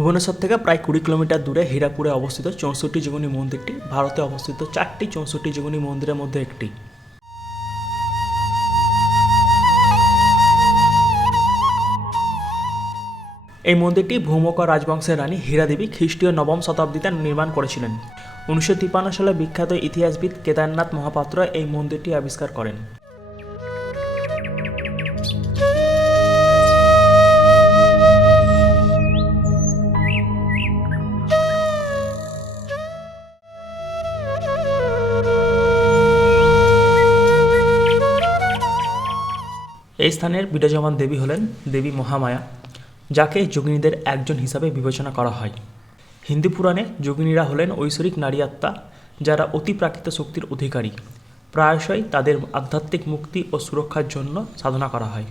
ভুবনেশ্বর থেকে প্রায় 20 কিলোমিটার দূরে হীরাপুরে অবস্থিত 64 যোগিনী মন্দিরটি ভারতে অবস্থিত 4টি 64 যোগিনী মন্দিরের মধ্যে একটি। এই মন্দিরটি ভৌমকর রাজবংশের রানী হীরাদেবী খ্রিস্টীয় নবম শতাব্দীতে নির্মাণ করেছিলেন। 1953 সালে বিখ্যাত ইতিহাসবিদ কেদারনাথ মহাপাত্র এই মন্দিরটি আবিষ্কার করেন। এই স্থানের বিরাজমান দেবী হলেন দেবী মহামায়া, যাকে যোগিনীদের একজন হিসাবে বিবেচনা করা হয়। হিন্দু পুরাণে যোগিনীরা হলেন ঐশ্বরিক নারী আত্মা, যারা অতিপ্রাকৃত শক্তির অধিকারী। প্রায়শই তাদের আধ্যাত্মিক মুক্তি ও সুরক্ষার জন্য সাধনা করা হয়।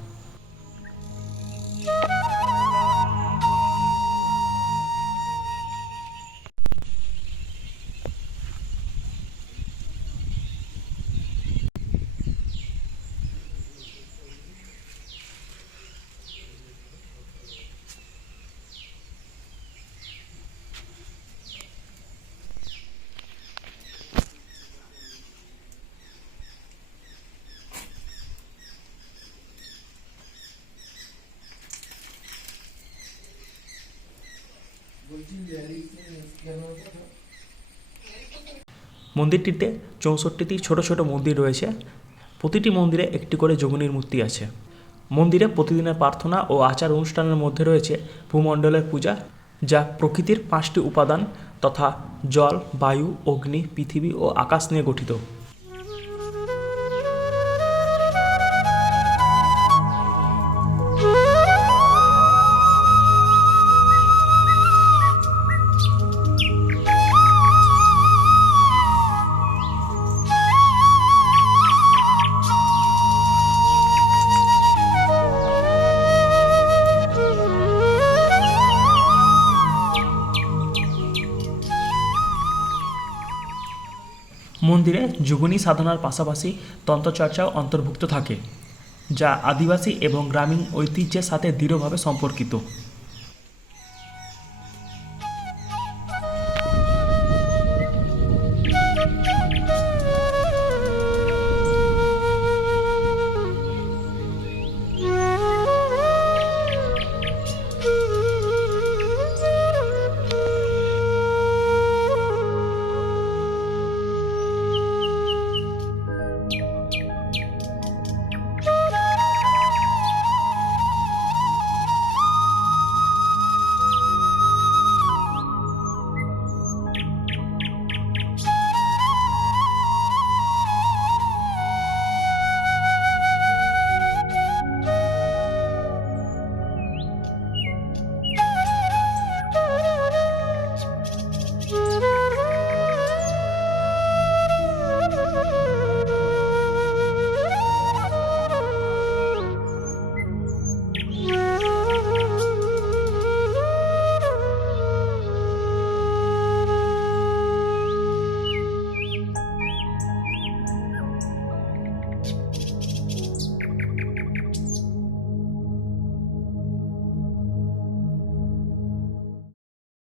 মন্দিরটিতে 64টি ছোট ছোট মন্দির রয়েছে। প্রতিটি মন্দিরে একটি করে যোগিনীর মূর্তি আছে। মন্দিরে প্রতিদিনের প্রার্থনা ও আচার অনুষ্ঠানের মধ্যে রয়েছে ভূমণ্ডলের পূজা, যা প্রকৃতির 5টি উপাদান তথা জল, বায়ু, অগ্নি, পৃথিবী ও আকাশ নিয়ে গঠিত। মন্দিরে যোগিনী সাধনার পাশাপাশি তন্ত্রচর্চাও অন্তর্ভুক্ত থাকে, যা আদিবাসী এবং গ্রামীণ ঐতিহ্যের সাথে দৃঢ়ভাবে সম্পর্কিত।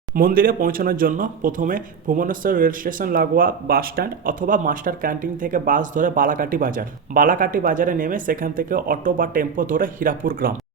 মন্দিরে পৌঁছানোর জন্য প্রথমে ভুবনেশ্বর রেল স্টেশন লাগোয়া বাস স্ট্যান্ড অথবা মাস্টার ক্যান্টিন থেকে বাস ধরে বালাকাটি বাজারে নেমে সেখান থেকে অটো বা টেম্পো ধরে হীরাপুর গ্রাম।